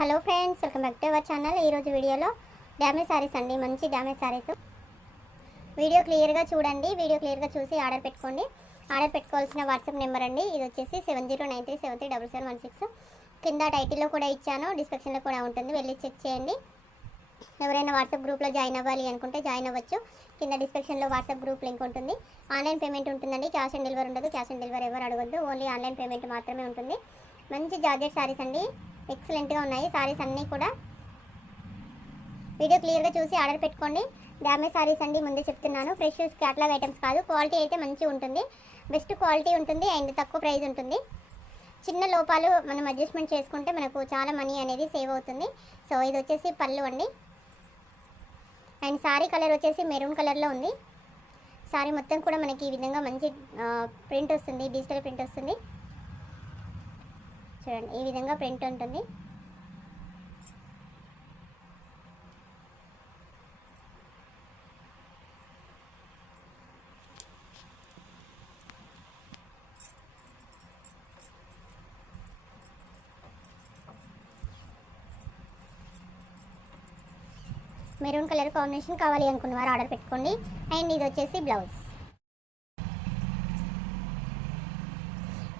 Hello friends, welcome back to our channel. ఈరోజు వీడియోలో damage saris అండి, మంచి డ్యామేజ్ శారీస్. వీడియో క్లియర్గా చూడండి. వీడియో క్లియర్గా చూసి ఆర్డర్ పెట్టుకోండి. ఆర్డర్ పెట్టుకోవాల్సిన వాట్సాప్ నెంబర్ అండి, ఇది వచ్చేసి 7093737716. కింద టైటిల్లో కూడా ఇచ్చాను, డిస్క్రిప్షన్లో కూడా ఉంటుంది, వెళ్ళి చెక్ చేయండి. ఎవరైనా వాట్సాప్ గ్రూప్లో జాయిన్ అవ్వాలి అనుకుంటే జాయిన్ అవ్వచ్చు. కింద డిస్క్రిప్షన్లో వాట్సాప్ గ్రూప్ లింక్ ఉంటుంది. ఆన్లైన్ పేమెంట్ ఉంటుందండి, క్యాష్ ఆన్ డెలివరీ ఉండదు. క్యాష్ ఆన్ డెలివరీ ఎవరు అడగద్దు, ఓన్లీ ఆన్లైన్ పేమెంట్ మాత్రమే ఉంటుంది. మంచి జార్జెట్ శారీస్ అండి, ఎక్సలెంట్గా ఉన్నాయి శారీస్ అన్నీ కూడా. వీడియో క్లియర్గా చూసి ఆర్డర్ పెట్టుకోండి. డ్యామేజ్ శారీస్ అండి, ముందే చెప్తున్నాను. ఫ్రెష్ క్యాటలాగ్ ఐటమ్స్ కాదు, క్వాలిటీ అయితే మంచిగా ఉంటుంది, బెస్ట్ క్వాలిటీ ఉంటుంది అండ్ తక్కువ ప్రైస్ ఉంటుంది. చిన్న లోపాలు మనం అడ్జస్ట్మెంట్ చేసుకుంటే మనకు చాలా మనీ అనేది సేవ్ అవుతుంది. సో ఇది వచ్చేసి పళ్ళు అండి, అండ్ శారీ కలర్ వచ్చేసి మెరూన్ కలర్లో ఉంది. శారీ మొత్తం కూడా మనకి ఈ విధంగా మంచి ప్రింట్ వస్తుంది, డిజిటల్ ప్రింట్ వస్తుంది. చూడండి, ఈ విధంగా ప్రింట్ ఉంటుంది. మెరూన్ కలర్ కాంబినేషన్ కావాలి అనుకున్నవారు ఆర్డర్ పెట్టుకోండి. అండ్ ఇది వచ్చేసి బ్లౌజ్.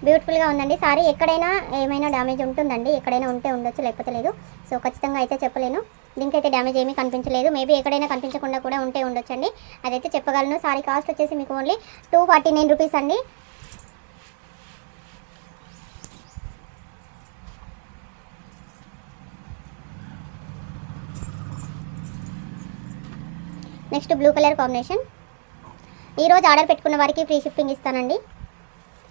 బ్యూటిఫుల్గా ఉందండి సారీ. ఎక్కడైనా ఏమైనా డ్యామేజ్ ఉంటుందండి, ఎక్కడైనా ఉంటే ఉండొచ్చు, లేకపోతే లేదు. సో ఖచ్చితంగా అయితే చెప్పలేను. దీనికైతే డ్యామేజ్ ఏమీ కనిపించలేదు. మేబీ ఎక్కడైనా కనిపించకుండా కూడా ఉంటే ఉండొచ్చండి, అదైతే చెప్పగలను. సారీ కాస్ట్ వచ్చేసి మీకు ఓన్లీ 249 రూపీస్ అండి. Next blue colour combination. ఈరోజు ఆర్డర్ పెట్టుకున్న వారికి ఫ్రీ షిప్పింగ్ ఇస్తానండి.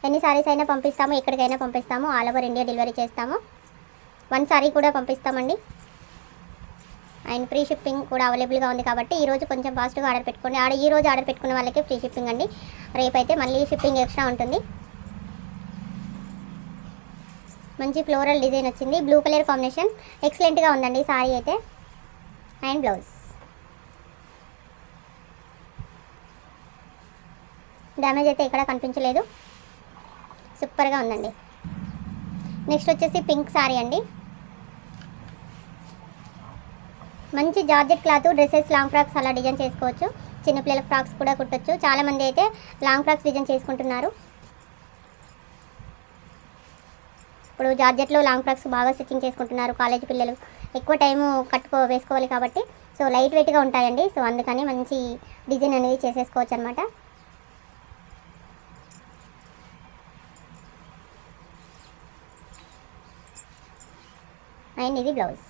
ఎన్ని సారీస్ అయినా పంపిస్తాము, ఎక్కడికైనా పంపిస్తాము, ఆల్ ఓవర్ ఇండియా డెలివరీ చేస్తాము. 1 సారీ కూడా పంపిస్తామండి. అండ్ ఫ్రీ షిప్పింగ్ కూడా అవైలబుల్గా ఉంది కాబట్టి ఈరోజు కొంచెం ఫాస్ట్గా ఆర్డర్ పెట్టుకోండి. ఈరోజు ఆర్డర్ పెట్టుకున్న వాళ్ళకి ఫ్రీ షిప్పింగ్ అండి. రేపైతే మళ్ళీ షిప్పింగ్ ఎక్స్ట్రా ఉంటుంది. మంచి ఫ్లోరల్ డిజైన్ వచ్చింది, బ్లూ కలర్ కాంబినేషన్ ఎక్సలెంట్గా ఉందండి సారీ అయితే. And blouse. డ్యామేజ్ అయితే ఎక్కడ కనిపించలేదు, సూపర్గా ఉందండి. నెక్స్ట్ వచ్చేసి పింక్ సారీ అండి. మంచి georgette cloth, dresses, long frocks అలా డిజైన్ చేసుకోవచ్చు. చిన్నపిల్లల ఫ్రాక్స్ కూడా కుట్టచ్చు. చాలామంది అయితే లాంగ్ ఫ్రాక్స్ డిజైన్ చేసుకుంటున్నారు. ఇప్పుడు జార్జెట్లో లాంగ్ ఫ్రాక్స్ బాగా స్టిచ్చింగ్ చేసుకుంటున్నారు కాలేజ్ పిల్లలు. ఎక్కువ టైము వేసుకోవాలి కాబట్టి సో లైట్ వెయిట్గా ఉంటాయండి. సో అందుకని మంచి డిజైన్ అనేది చేసేసుకోవచ్చు అనమాట. అండ్ ఇది బ్లౌజ్.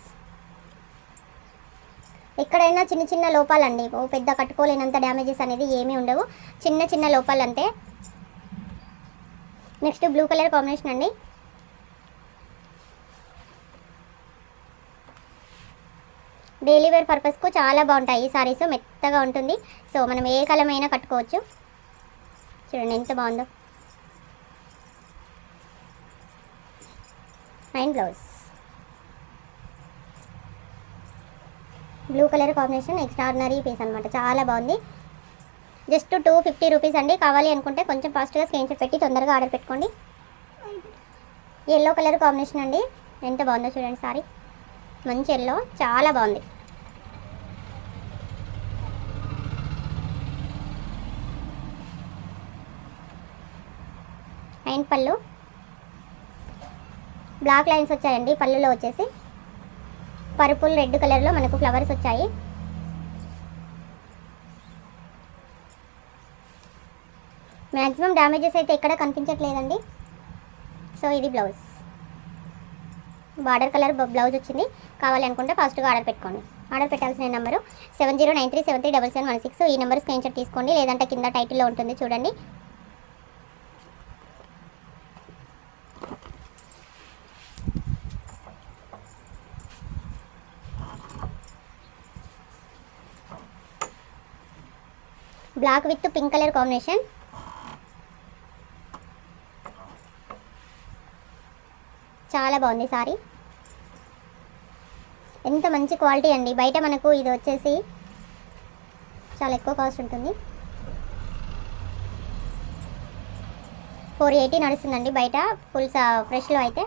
ఎక్కడైనా చిన్న చిన్న లోపాలండి, పెద్ద కట్టుకోలేనంత డ్యామేజెస్ అనేది ఏమీ ఉండవు, చిన్న చిన్న లోపాలు అంతే. నెక్స్ట్ బ్లూ కలర్ కాంబినేషన్ అండి. డైలీ వేర్ పర్పస్కు చాలా బాగుంటాయి ఈ సారీస్, మెత్తగా ఉంటుంది. సో మనం ఏ కాలం అయినా కట్టుకోవచ్చు. చూడండి ఎంత బాగుందో. And blouse. Blue colour combination extraordinary piece అనమాట, చాలా బాగుంది. జస్ట్ 250 రూపీస్ అండి. కావాలి అనుకుంటే కొంచెం ఫాస్ట్గా స్క్రీన్ షాట్ పెట్టి తొందరగా ఆర్డర్ పెట్టుకోండి. ఎల్లో కలర్ కాంబినేషన్ అండి, ఎంత బాగుందో చూడండి సారీ. మంచి ఎల్లో, చాలా బాగుంది. అండ్ పళ్ళు బ్లాక్ లైన్స్ వచ్చాయండి. పళ్ళులో వచ్చేసి పర్పుల్ రెడ్ కలర్లో మనకు ఫ్లవర్స్ వచ్చాయి. మ్యాక్సిమం డ్యామేజెస్ అయితే ఎక్కడ కనిపించట్లేదండి. సో ఇది బ్లౌజ్, బార్డర్ కలర్ బ్లౌజ్ వచ్చింది. కావాలి అనుకుంటే ఫాస్ట్గా ఆర్డర్ పెట్టుకోండి. ఆర్డర్ పెట్టాల్సిన నెంబరు 7093737716. ఈ నెంబర్ స్క్రీన్ షాట్ తీసుకోండి, లేదంటే కింద టైటిల్లో ఉంటుంది చూడండి. Black with pink colour combination. చాలా బాగుంది సారీ, ఎంత మంచి క్వాలిటీ అండి. బయట మనకు ఇది వచ్చేసి చాలా ఎక్కువ కాస్ట్ ఉంటుంది, 480 నడుస్తుందండి బయట ఫుల్ ఫ్రెష్లో అయితే.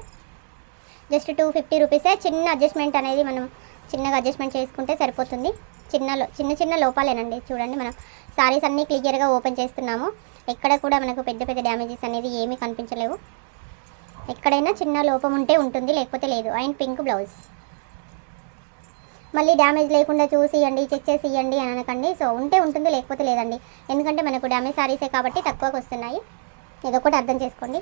జస్ట్ 250 రూపీసే. చిన్న అడ్జస్ట్మెంట్ అనేది మనం చిన్నగా అడ్జస్ట్మెంట్ చేసుకుంటే సరిపోతుంది. చిన్న లోపాలేనండి. చూడండి, మనం సారీస్ అన్నీ క్లియర్గా ఓపెన్ చేస్తున్నాము. ఎక్కడ కూడా మనకు పెద్ద పెద్ద డ్యామేజెస్ అనేది ఏమీ కనిపించలేవు. ఎక్కడైనా చిన్న లోపం ఉంటే ఉంటుంది, లేకపోతే లేదు. And pink blouse. మళ్ళీ డ్యామేజ్ లేకుండా చూసి ఇవ్వండి, చెక్ చేసి ఇవ్వండి అని అనకండి. సో ఉంటే ఉంటుంది, లేకపోతే లేదండి. ఎందుకంటే మనకు డ్యామేజ్ సారీసే కాబట్టి తక్కువకు వస్తున్నాయి. ఇదొకటి అర్థం చేసుకోండి.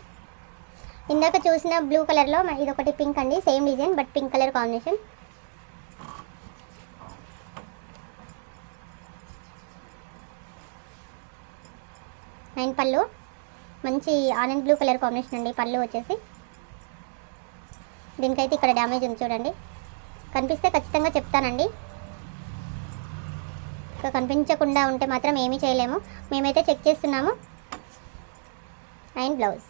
ఇందాక చూసిన బ్లూ కలర్లో ఇదొకటి పింక్ అండి. Same design but pink colour combination. And పళ్ళు మంచి ఆనంద్ బ్లూ కలర్ కాంబినేషన్ అండి. పళ్ళు వచ్చేసి దీనికైతే ఇక్కడ డ్యామేజ్ ఉంది చూడండి. కనిపిస్తే ఖచ్చితంగా చెప్తానండి. ఇంకా కనిపించకుండా ఉంటే మాత్రం ఏమీ చేయలేము. మేమైతే చెక్ చేస్తున్నాము. And blouse.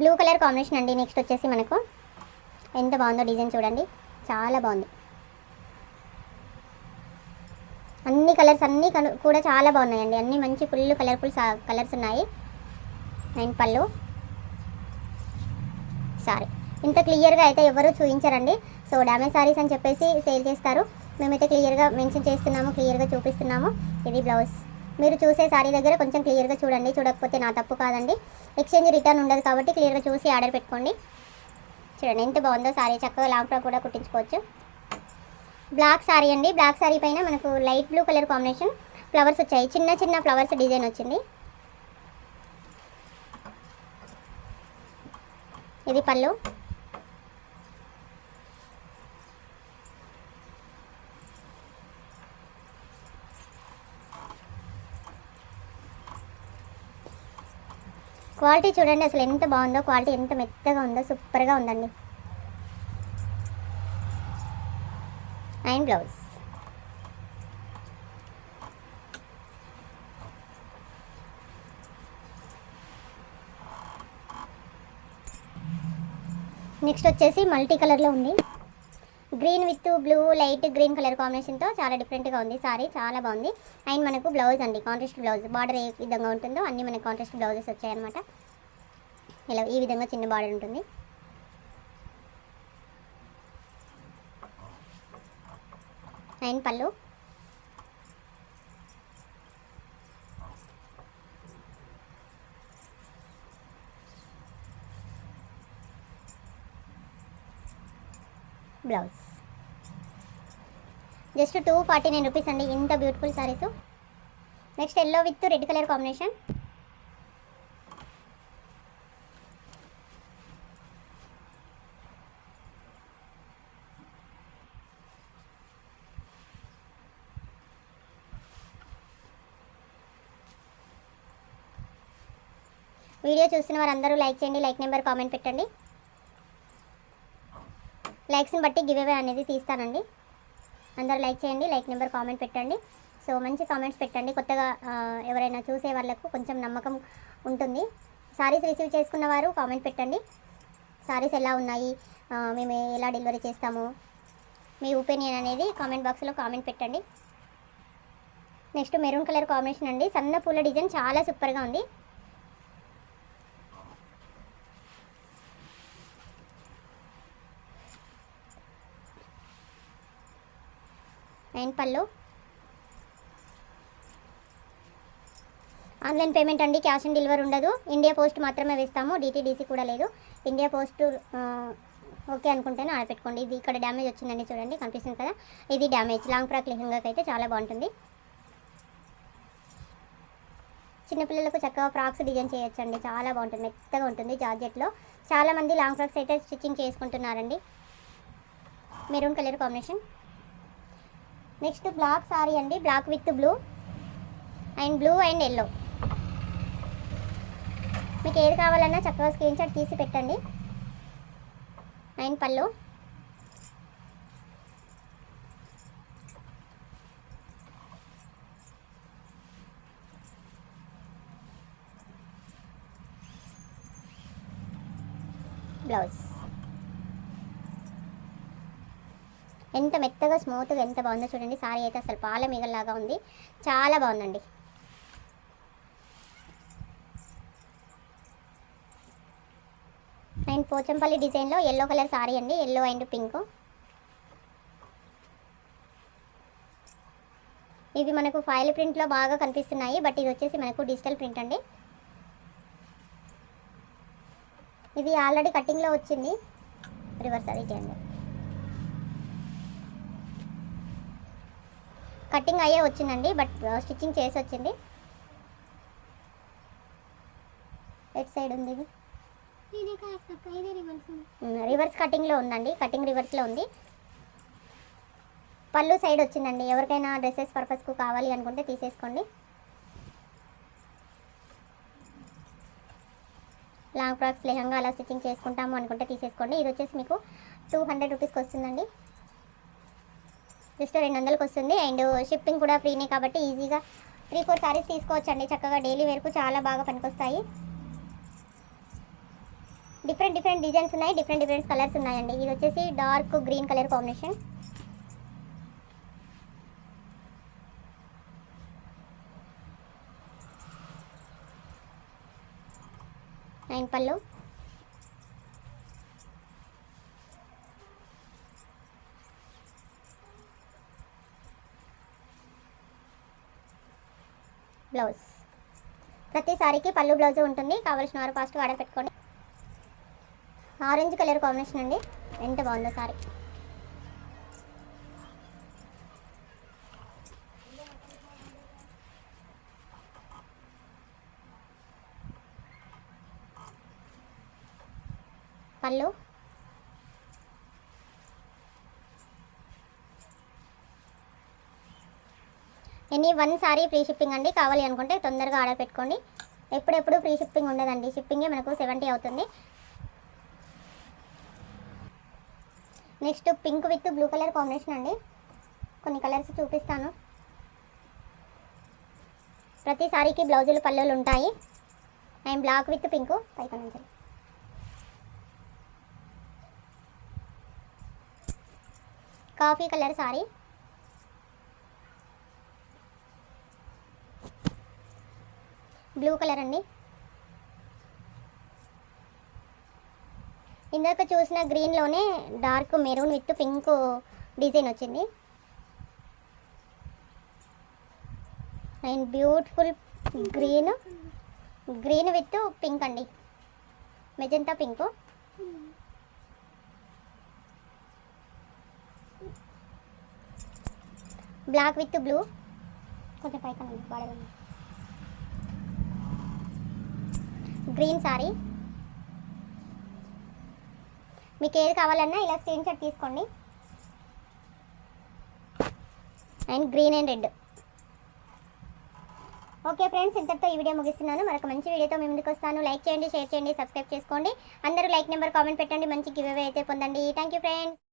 Blue colour combination అండి. నెక్స్ట్ వచ్చేసి మనకు ఎంత బాగుందో డిజైన్ చూడండి, చాలా బాగుంది. అన్ని కలర్స్ అన్నీ కూడా చాలా బాగున్నాయండి. అన్నీ మంచి ఫుల్ కలర్ఫుల్ కలర్స్ ఉన్నాయి. అండ్ పళ్ళు. సారీ ఇంత క్లియర్గా అయితే ఎవరు చూపించారండి. సో డ్యామేజ్ సారీస్ అని చెప్పేసి సేల్ చేస్తారు. మేమైతే క్లియర్గా మెన్షన్ చేస్తున్నాము, క్లియర్గా చూపిస్తున్నాము. ఇది బ్లౌజ్. మీరు చూసే సారీ దగ్గర కొంచెం క్లియర్గా చూడండి. చూడకపోతే నా తప్పు కాదండి. ఎక్స్చేంజ్ రిటర్న్ ఉండదు కాబట్టి క్లియర్గా చూసి ఆర్డర్ పెట్టుకోండి. చూడండి ఎంత బాగుందో సారీ. చక్కగా లాంగ్ ఫ్రాక్ కూడా కుట్టించుకోవచ్చు. బ్లాక్ సారీ అండి. బ్లాక్ సారీ పైన మనకు light blue colour combination flowers వచ్చాయి. చిన్న చిన్న ఫ్లవర్స్ డిజైన్ వచ్చింది. ఇది పళ్ళు. క్వాలిటీ చూడండి అసలు ఎంత బాగుందో. క్వాలిటీ ఎంత మెత్తగా ఉందో, సూపర్గా ఉందండి. And blouse. నెక్స్ట్ వచ్చేసి మల్టీ కలర్లో ఉంది. Green with blue, light green colour కాంబినేషన్తో చాలా డిఫరెంట్గా ఉంది సారీ. చాలా బాగుంది. అండ్ మనకు బ్లౌజ్ అండి, కాంట్రాస్ట్ బ్లౌజ్. బార్డర్ ఏ విధంగా ఉంటుందో అన్నీ మనకు కాంట్రాస్ట్ బ్లౌజెస్ వచ్చాయన్నమాట. ఇలా ఈ విధంగా చిన్న బార్డర్ ఉంటుంది. అండ్ పళ్ళు. బ్లౌజ్. జస్ట్ 249 రూపీస్ అండి. ఇంత beautiful saris. Next yellow with red colour combination. Video చూస్తున్న వారందరూ లైక్ చేయండి. లైక్ నెంబర్ కామెంట్ పెట్టండి. లైక్స్ని బట్టి గివ్ అవే అనేది తీస్తానండి. అందరూ లైక్ చేయండి, లైక్ నెంబర్ కామెంట్ పెట్టండి. సో మంచి కామెంట్స్ పెట్టండి. కొత్తగా ఎవరైనా చూసే వాళ్ళకు కొంచెం నమ్మకం ఉంటుంది. సారీస్ రిసీవ్ చేసుకున్న వారు కామెంట్ పెట్టండి. సారీస్ ఎలా ఉన్నాయి, మేము ఎలా డెలివరీ చేస్తాము, మీ ఒపీనియన్ అనేది కామెంట్ బాక్స్లో కామెంట్ పెట్టండి. నెక్స్ట్ మెరూన్ కలర్ కాంబినేషన్ అండి. సన్న పూల డిజైన్ చాలా సూపర్గా ఉంది. అండ్ పళ్ళు. ఆన్లైన్ పేమెంట్ అండి, క్యాష్ ఆన్ డెలివరీ ఉండదు. ఇండియా పోస్ట్ మాత్రమే వేస్తాము, డిటీడీసీ కూడా లేదు. ఇండియా పోస్ట్ ఓకే అనుకుంటేనే ఆర్డర్ పెట్టుకోండి. ఇది ఇక్కడ డ్యామేజ్ వచ్చిందండి, చూడండి కనిపిస్తుంది కదా, ఇది డ్యామేజ్. లాంగ్ ఫ్రాక్ లెహంగాకి అయితే చాలా బాగుంటుంది. చిన్నపిల్లలకు చక్కగా ఫ్రాక్స్ డిజైన్ చేయొచ్చండి, చాలా బాగుంటుంది, మెత్తగా ఉంటుంది జార్జెట్లో. చాలామంది లాంగ్ ఫ్రాక్స్ అయితే స్టిచ్చింగ్ చేసుకుంటున్నారండి. Maroon colour combination. Next black sari అండి, black with blue and blue and yellow. మీకు ఏది కావాలన్నా చక్కగా స్క్రీన్ షాట్ తీసి పెట్టండి. అండ్ పళ్ళు. బ్లౌజ్. ఎంత మెత్తగా స్మూత్గా ఎంత బాగుందో చూడండి. సారీ అయితే అసలు పాల మీగల్లాగా ఉంది, చాలా బాగుందండి. అండ్ పోచంపల్లి డిజైన్లో ఎల్లో కలర్ సారీ అండి, ఎల్లో అండ్ పింక్. ఇవి మనకు ఫాయిల్ ప్రింట్లో బాగా కనిపిస్తున్నాయి, బట్ ఇది వచ్చేసి మనకు డిజిటల్ ప్రింట్ అండి. ఇది ఆల్రెడీ కటింగ్లో వచ్చింది, రివర్స్ అది చేయండి. కటింగ్ అయ్యే వచ్చిందండి, బట్ స్టిచ్చింగ్ చేసి వచ్చింది. ఎట్ సైడ్ ఉంది ఇది, రివర్స్ కటింగ్లో ఉందండి, కటింగ్ రివర్స్లో ఉంది. పళ్ళు సైడ్ వచ్చిందండి, ఎవరికైనా డ్రెస్సెస్ పర్పస్కు కావాలి అనుకుంటే తీసేసుకోండి. లాంగ్ ఫ్రాక్స్ లెహంగా అలా స్టిచ్చింగ్ చేసుకుంటాము అనుకుంటే తీసేసుకోండి. ఇది వచ్చేసి మీకు 200 రూపీస్కి వస్తుందండి, జస్ట్ 200కి వస్తుంది. అండ్ షిప్పింగ్ కూడా ఫ్రీనే కాబట్టి ఈజీగా 3-4 సారీస్ తీసుకోవచ్చండి. చక్కగా డైలీ వేర్కు చాలా బాగా పనికొస్తాయి. డిఫరెంట్ డిజైన్స్ ఉన్నాయి, డిఫరెంట్ కలర్స్ ఉన్నాయండి. ఇది వచ్చేసి dark green colour combination. And పళ్ళు, బ్లౌజ్. ప్రతి సారీకి పళ్ళు బ్లౌజ్ ఉంటుంది. కావాల్సిన వారు ఫాస్ట్గా ఆర్డర్ పెట్టుకోండి. ఆరెంజ్ కలర్ కాంబినేషన్ అండి, ఎంత బాగుందో సారీ. పళ్ళు, ఎనీ 1 సారీ ఫ్రీ షిప్పింగ్ అండి. కావాలి అనుకుంటే తొందరగా ఆర్డర్ పెట్టుకోండి. ఎప్పుడెప్పుడు ఫ్రీ షిప్పింగ్ ఉండదండి, షిప్పింగే మనకు 70 అవుతుంది. Next pink with blue colour combination అండి. కొన్ని కలర్స్ చూపిస్తాను. ప్రతి సారీకి బ్లౌజులు పళ్ళులు ఉంటాయి. అండ్ బ్లాక్ విత్ పింక్ పైకి నుంచి. Coffee colour sari, blue colour అండి. ఇందాక చూసిన గ్రీన్లోనే dark maroon with pink design వచ్చింది. And beautiful green with pink అండి, magenta pink. Black with blue, కొంచెం పైకి బాగా. గ్రీన్ సారీ. మీకు ఏది కావాలన్నా ఇలా స్క్రీన్ షాట్ తీసుకోండి. And green and red. Okay friends, ఇంతటితో ఈ వీడియో ముగిస్తున్నాను. మరొక మంచి వీడియోతో మీ ముందుకు వస్తాను. లైక్ చేయండి, షేర్ చేయండి, సబ్స్క్రైబ్ చేసుకోండి. అందరూ లైక్ నెంబర్ కామెంట్ పెట్టండి. మంచి గివ్ అవే అయితే పొందండి. Thank you friends.